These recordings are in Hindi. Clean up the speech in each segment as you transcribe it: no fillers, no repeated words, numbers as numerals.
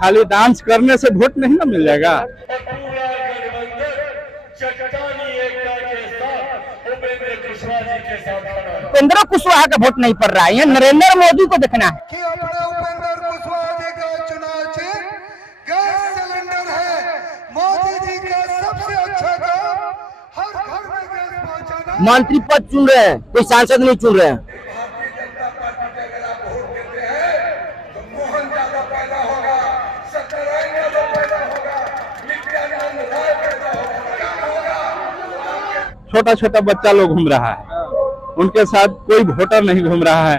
खाली डांस करने से वोट नहीं ना मिल जाएगा। उपेंद्र कुशवाहा का वोट नहीं पड़ रहा है, यहाँ नरेंद्र मोदी को देखना है। कि अपने उपेंद्र कुशवाहा जी का चुनाव चिन्ह गैस सिलेंडर है। मोदी जी का सबसे अच्छा काम हर घर में गैस पहुंचाना। मंत्री पद चुन रहे हैं, कोई सांसद नहीं चुन रहे हैं। छोटा छोटा बच्चा लोग घूम रहा है, उनके साथ कोई वोटर नहीं घूम रहा है।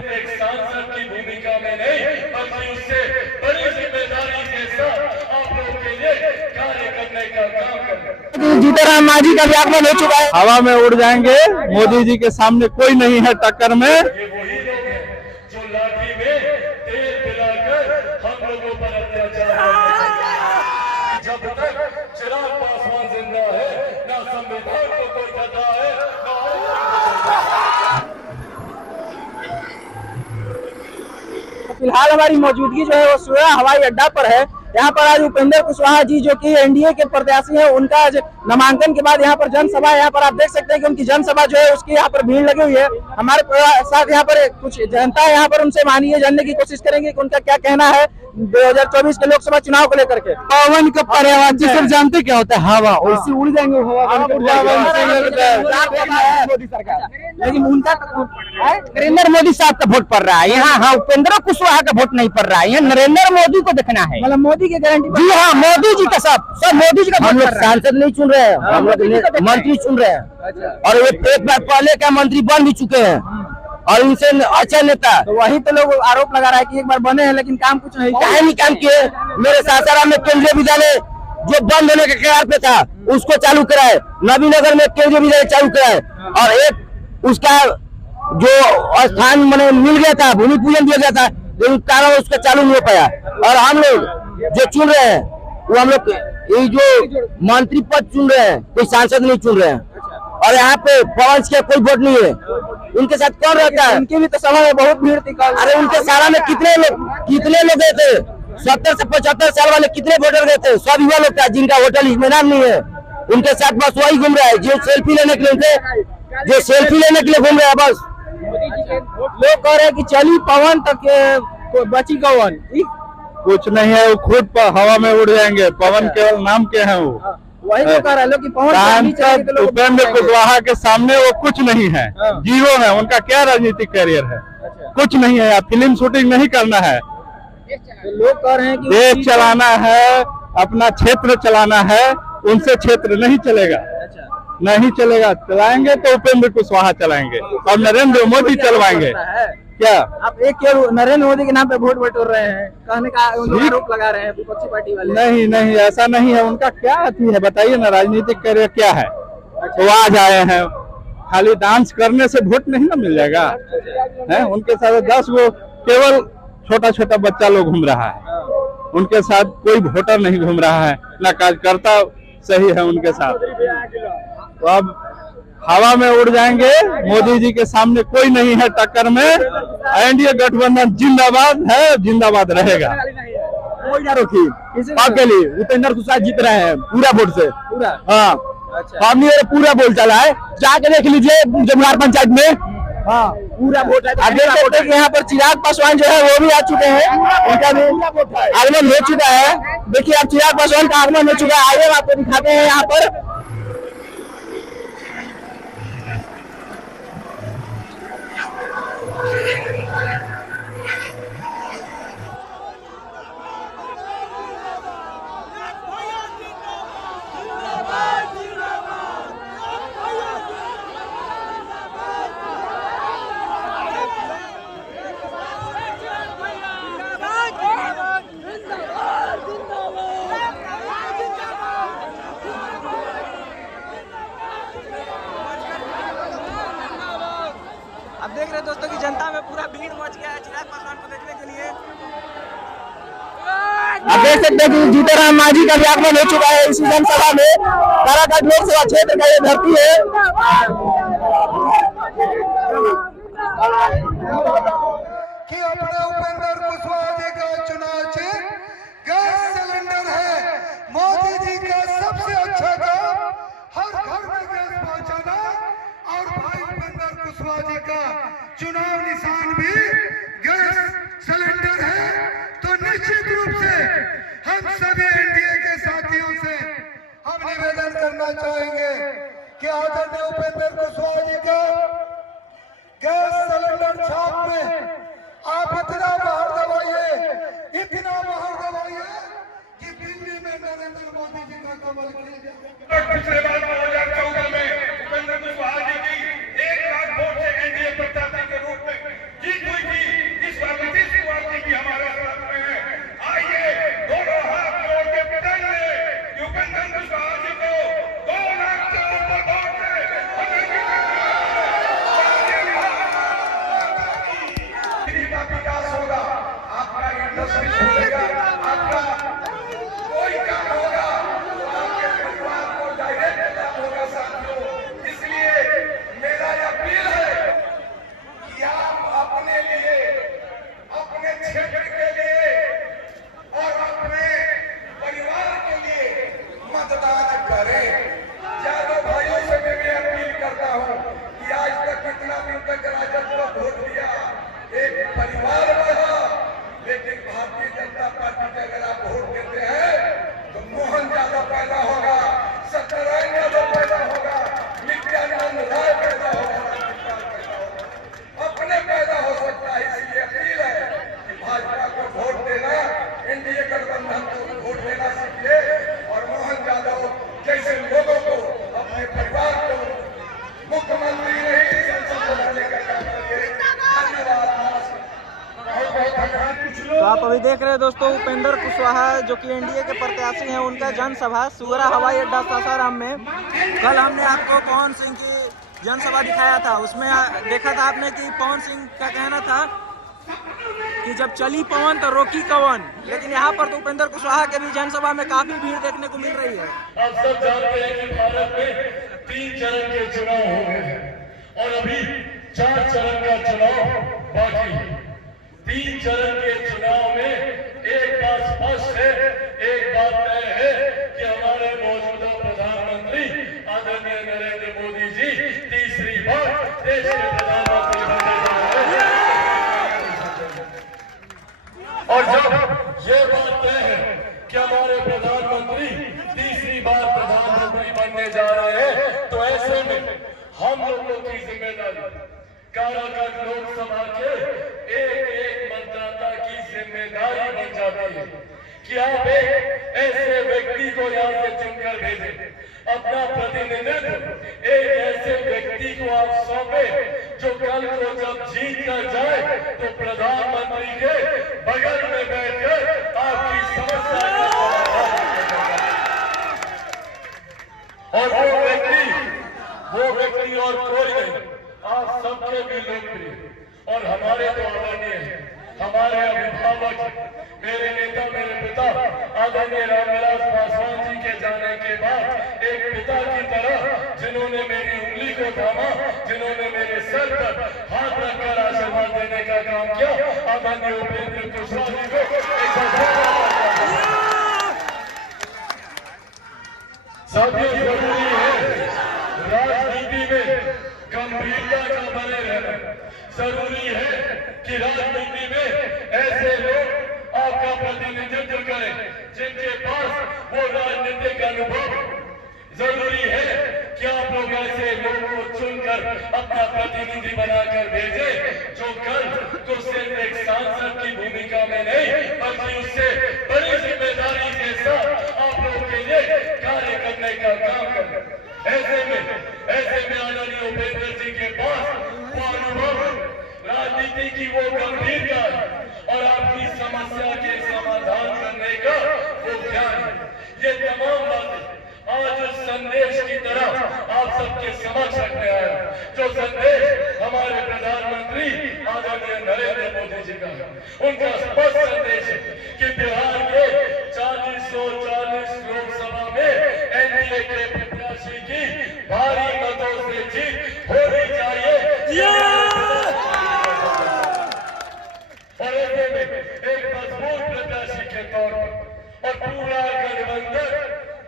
जीतनराम मांझी का भी आगमन हो चुका है। हवा में उड़ जाएंगे, मोदी जी के सामने कोई नहीं है टक्कर में। जो लाठी में तेल पिलाकर हम लोगों पर अत्याचार, जब तक चिराग पासवान जिंदा है ना संविधान को कोई खतरा है ना। फिलहाल हमारी मौजूदगी जो है वो सोया हवाई अड्डा पर है। यहाँ पर आज उपेंद्र कुशवाहा जी जो कि एनडीए के प्रत्याशी हैं, उनका आज नामांकन के बाद यहाँ पर जनसभा, यहाँ पर आप देख सकते हैं कि उनकी जनसभा जो है उसकी यहाँ पर भीड़ लगी हुई है। हमारे साथ यहाँ पर कुछ जनता है, यहाँ पर उनसे मानिए जानने की कोशिश करेंगे कि उनका क्या कहना है 2024 के लोकसभा चुनाव को लेकर के। पवन का पर्यावरण जिसे जानते क्या होता है, हवा, वैसे उड़ जाएंगे मोदी सरकार, लेकिन उनका नरेंद्र मोदी साहब का वोट पड़ रहा है यहाँ। हाँ, उपेंद्र कुशवाहा का वोट नहीं पड़ रहा है, यहाँ नरेंद्र मोदी को देखना है। मतलब मोदी की गारंटी। जी हाँ, मोदी जी का सब मोदी जी का। हम लोग सांसद नहीं चुन रहे हैं, हम लोग मंत्री चुन रहे हैं। और ये एक बार पहले का मंत्री बन भी चुके हैं और इनसे अच्छा नेता। तो वही तो लोग आरोप लगा रहा है कि एक बार बने हैं लेकिन काम कुछ नहीं, काहे नहीं काम किए। मेरे सासाराम में केंद्रीय विद्यालय जो बंद होने के कगार पे था उसको चालू कराए, नवीनगर में केंद्रीय विद्यालय चालू कराए, और एक उसका जो स्थान मैंने मिल गया था, भूमि पूजन दिया गया था, लेकिन कारण उसका चालू नहीं हो पाया। और हम लोग जो चुन रहे हैं वो हम लोग ये जो मंत्री पद चुन रहे हैं, कोई सांसद नहीं चुन रहे हैं। और यहाँ पे पवन के कोई वोट नहीं है। उनके साथ कौन रहता है? उनकी भी तो सभा में बहुत भीड़ थी। अरे उनके सभा में कितने लोग गए थे? 70 से 75 साल वाले कितने वोटर गए थे? सब युवा लोग था जिनका वोटर लिस्ट में नाम नहीं है। उनके साथ बस वही घूम रहा है जो सेल्फी लेने के लिए घूम रहे हैं बस। लोग कह रहे हैं कि चली पवन तक बची कौन, कुछ नहीं है, वो खुद पर हवा में उड़ जाएंगे। पवन केवल नाम के हैं, वो वही तो कह रहा है लोग कि पवन उपेंद्र कुशवाहा के सामने वो कुछ नहीं है, जीरो है। उनका क्या राजनीतिक करियर है? कुछ नहीं है। आप फिल्म शूटिंग नहीं करना है, लोग कह रहे हैं कि देश चलाना है, अपना क्षेत्र चलाना है। उनसे क्षेत्र नहीं चलेगा, नहीं चलेगा। चलाएंगे तो उपेंद्र कुशवाहा चलाएंगे और नरेंद्र मोदी चलवाएंगे। क्या आप एक नरेंद्र मोदी के नाम पे वोट बटोर रहे हैं, कहने का आरोप लगा रहे हैं विपक्षी पार्टी वाले? नहीं, ऐसा नहीं है। उनका क्या अति है बताइए ना, राजनीतिक करियर क्या है? वो आज आए हैं, खाली डांस करने से वोट नहीं ना मिल जाएगा है? उनके साथ 10 गो केवल छोटा छोटा बच्चा लोग घूम रहा है, उनके साथ कोई वोटर नहीं घूम रहा है, ना कार्यकर्ता सही है उनके साथ। तो अब हवा में उड़ जाएंगे, मोदी जी के सामने कोई नहीं है टक्कर में। एनडीए गठबंधन जिंदाबाद है, जिंदाबाद रहेगा। कोई ना रोकी आपके लिए उपेंद्र कुशवाहा जीत रहे हैं पूरा वोट से, पूरा। हाँ, हमने पूरा बोल चला है, जाके देख लीजिए जमुनार पंचायत में। हाँ, पूरा वोट है। आप देख सकते हैं कि यहाँ पर चिराग पासवान जो है वो भी आ चुके हैं, उनका भी आगमन हो चुका है। देखिए आप चिराग पासवान का आगमन हो चुका है, आगे आपको दिखाते हैं यहाँ पर। आप देख रहे हैं दोस्तों की जनता में पूरा भीड़ मच गया है चिराग पासवान को देखने के लिए। आप देख सकते हैं कि जीतनराम मांझी का भी आगमन हो चुका है इसी जनसभा में। काराकाट लोकसभा क्षेत्र का ये धरती है। कि अपने उपेंद्र कुशवाहा जी का चुनाव चिन्ह गैस कुशवाहा जी का चुनाव निशान भी गैस सिलेंडर है, तो निश्चित रूप से हम सभी एनडीए के साथियों से हम निवेदन करना चाहेंगे कि आदरणीय उपेंद्र कुशवाहा जी का गैस सिलेंडर छाप में आप इतना बाहर दबाइए कि दिल्ली में नरेंद्र मोदी जी का कमल खिल जाए। पिछले बार 2014 में उपेंद्र कुशवाहा जी की 1 लाख वोट से एनडीए प्रत्याशी के रूप में जीत हुई थी। इस बार नीतीश कुमार जी भी हमारे साथ में है। आइए दोनों हाथ जोड़ के बताइए कि उपेंद्र कुशवाहा जी को 2 लाख से ऊपर वोट से का विकास होगा, आपका इंडस्ट्री होगा, आपका कोई काम होगा, आपके परिवार को डायरेक्ट लाभ होगा साथियों। इसलिए मेरा अपील है कि आप अपने लिए, अपने क्षेत्र के लिए और अपने परिवार के लिए मतदान करें। यादव भाइयों से मैं अपील करता हूं कि आज तक कितना दिन तक राजद को वोट दिया, एक परिवार बना, लेकिन भारतीय जनता पार्टी के अगर आप वोट देते हैं तो मोहन यादव पैदा होगा, सत्यनारायण यादव पैदा होगा, नित्यानंद राय पैदा होगा, राजपाल पैदा होगा, अपने पैदा हो सकता है। इसलिए अपील है कि भाजपा को वोट देना, एनडीए गठबंधन को वोट देना सीखिए और मोहन यादव जैसे लोगों को, अपने परिवार को मुख्यमंत्री नहीं संसद बनाने का काम करिए। धन्यवाद। तो आप अभी देख रहे हैं दोस्तों उपेंद्र कुशवाहा जो कि एनडीए के प्रत्याशी हैं, उनका जनसभा सुगरा हवाई अड्डा सासाराम में। कल हमने आपको पवन सिंह की जनसभा दिखाया था, उसमें देखा था आपने कि पवन सिंह का कहना था कि जब चली पवन तो रोकी कवन, लेकिन यहाँ पर तो उपेंद्र कुशवाहा के भी जनसभा में काफी भीड़ देखने को मिल रही है। आप सब जानते हैं कि भारत में 3 चरण के चुनाव हो गए हैं और अभी 4 चरण का चुनाव बाकी है। 3 चरण के चुनाव में एक बात स्पष्ट है, एक बात तय है कि हमारे मौजूदा प्रधानमंत्री आदरणीय नरेंद्र मोदी जी तीसरी बार देश के प्रधानमंत्री बनने जा रहे हैं। और जब ये बात तय है कि हमारे प्रधानमंत्री तीसरी बार प्रधानमंत्री बनने जा रहे हैं, तो ऐसे में हम लोगों की जिम्मेदारी काराकाट लोकसभा के एक मतदाता की जिम्मेदारी बन जाती है कि आप एक ऐसे व्यक्ति को यहाँ से चुनकर भेजें, अपना प्रतिनिधित्व एक ऐसे व्यक्ति को आप सौंपे जो कल को जब जीत कर जाए तो प्रधानमंत्री के बगल में बैठकर आपकी समस्या का समाधान करेगा। और वो व्यक्ति और कोई नहीं, आप सबके भी लोकप्रिय और हमारे तो आदरणीय हैं, हमारे अभिभावक, मेरे नेता, मेरे पिता आदरणीय रामविलास पासवान जी के जाने के बाद एक पिता की तरह जिन्होंने मेरी उंगली को थामा, जिन्होंने मेरे सर पर हाथ रखकर आशीर्वाद देने का काम किया, आदरणीय उपेंद्र कुशवाहा जी को एक साथियों जरूरी है राजनीति में गंभीरता का बने रहना। जरूरी है कि राजनीति में ऐसे लोग आपका प्रतिनिधित्व करें जिनके पास वो राजनीतिक अनुभव। जरूरी है कि आप लोग ऐसे लोगों को चुनकर अपना प्रतिनिधि बनाकर भेजें जो कल तो सिर्फ एक सांसद की भूमिका में नहीं बल्कि उससे बड़ी जिम्मेदारी के साथ आप लोगों के लिए कार्य करने का काम करें। ऐसे में आदरणीय उपेंद्र जी के पास वो अनुभव, राजनीति की वो गंभीरता और आपकी समस्या के समाधान करने का वो ज्ञान है। ये तमाम बातें आज उस संदेश की तरह आप सबके समक्ष रखने आया, जो संदेश हमारे प्रधानमंत्री आदरणीय नरेंद्र मोदी जी का है। उनका स्पष्ट संदेश है कि बिहार के 4040 लोकसभा में एनडीए के प्रत्याशी की भारी मतों से जीत होनी चाहिए। और ऐसे में एक मजबूत प्रत्याशी के तौर पर और पूरा गठबंधन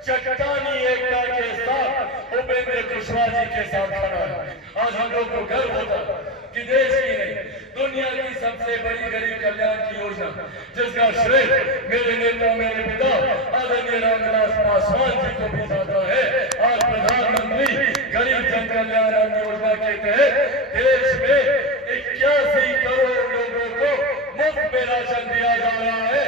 चट्टानी एकता के साथ उपेंद्र कुशवाहा जी के साथ खड़ा है। आज हम लोग को गर्व होता है कि देश की नहीं दुनिया की सबसे बड़ी गरीब कल्याण की योजना जिसका श्रेय मेरे नेता मेरे पिता आदरणीय रामविलास पासवान जी को भी जाता है। आज प्रधानमंत्री गरीब जन कल्याण अन्न योजना के तहत देश में 81 करोड़ लोगों को मुफ्त में राशन दिया जा रहा है।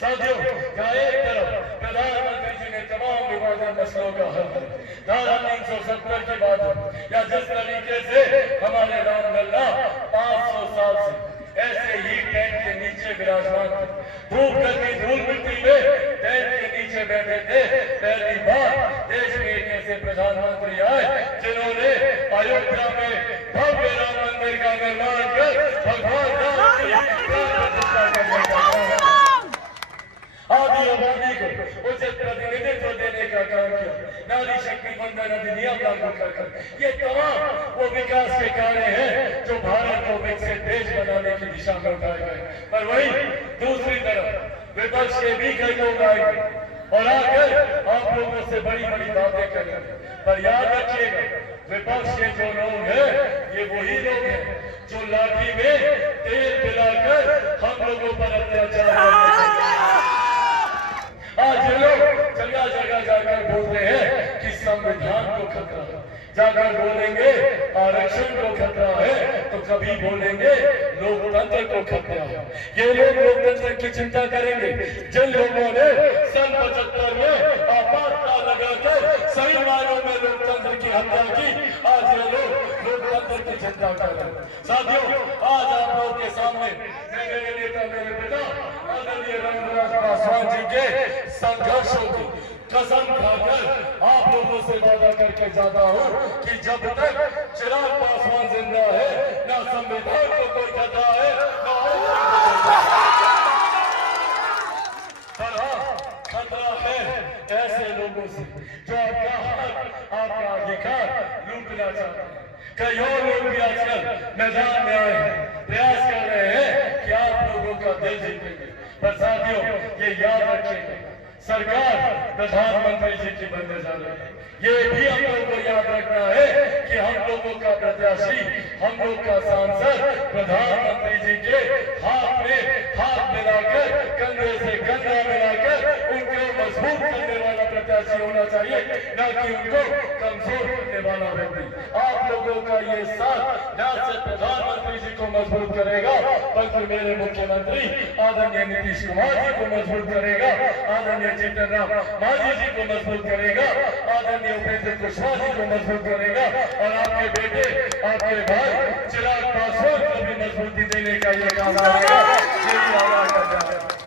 साथियों, जहाँ एक तरफ प्रधानमंत्री जी ने तमाम विवादित मसलों का हल किया, धारा 370 की बात हो, या जिस तरीके से हमारे रामलला 500 साल से ऐसे ही टेंट के नीचे विराजमान थे, धूप गर्मी धूल मिट्टी में टेंट के नीचे बैठे थे। पहली बार देश में एक ऐसे प्रधानमंत्री आए जिन्होंने अयोध्या में भव्य राम मंदिर का निर्माण कर भगवान राम की प्रतिष्ठा करने का आदि आबादी को उचित प्रतिनिधित्व देने का काम किया। नारी शक्ति वंदन अधिनियम लागू कर ये तमाम वो विकास के कार्य हैं जो भारत को विकसित देश बनाने की दिशा में उठाए गए। पर वही दूसरी तरफ विपक्ष के भी कई लोग आएंगे और आकर आप लोगों से बड़ी बड़ी बातें करेंगे। पर याद रखिएगा, विपक्ष के जो लोग हैं ये वही लोग हैं जो लाठी में तेल पिलाकर हम लोगों पर अत्याचार करते हैं। आज ये लोग जगह जगह जाकर बोल रहे हैं कि संविधान को खतरा है, जाकर बोलेंगे आरक्षण को खतरा है, तो कभी बोलेंगे लोकतंत्र को खतरा है। ये लोग लोकतंत्र की चिंता करेंगे जिन लोगों ने सन 75 में आपातकाल लगाकर सही मायनों में लोकतंत्र की हत्या की। आज ये लोग लोकतंत्र की चिंता कर रहे हैं। साथियों, आज आप लोग के सामने मेरे नेता मेरे पिता आदरणीय रामविलास पासवान जी के संघर्षों की कसम खाकर आप लोगों से वादा करके जाता हूं कि जब तक चिराग पासवान जिंदा है ना संविधान को कोई खतरा है ना पर हाँ, खतरा है ऐसे लोगों से जो आपका हक आपका अधिकार लूटना चाहते हैं। कई और लोग भी आजकल मैदान में आए हैं, प्रयास कर रहे हैं कि आप लोगों का दिल जीतेंगे। पर साथियों, ये याद रखिएगा, सरकार प्रधानमंत्री जी की बनने जा रही है। ये भी हम लोग को याद रखना है कि हम लोगों का प्रत्याशी, हम लोग का सांसद प्रधानमंत्री जी के हाथ में हाथ मिलाकर, कंधे से कंधा मिलाकर उनको मजबूत करने वाला प्रत्याशी होना चाहिए, न कि उनको कमजोर करने वाला व्यक्ति। आप लोगों का ये साथ न सिर्फ प्रधानमंत्री जी को मजबूत करेगा बल्कि मेरे मुख्यमंत्री आदरणीय नीतीश कुमार जी को मजबूत करेगा, आदरणीय जीतन राम मांझी जी को मजबूत करेगा, आदरणीय उपेंद्र कुशवाहा जी को मजबूत करेगा और आपके बेटे आपके भाई चिराग पासवान को भी मजबूती देने का ये काम करेगा।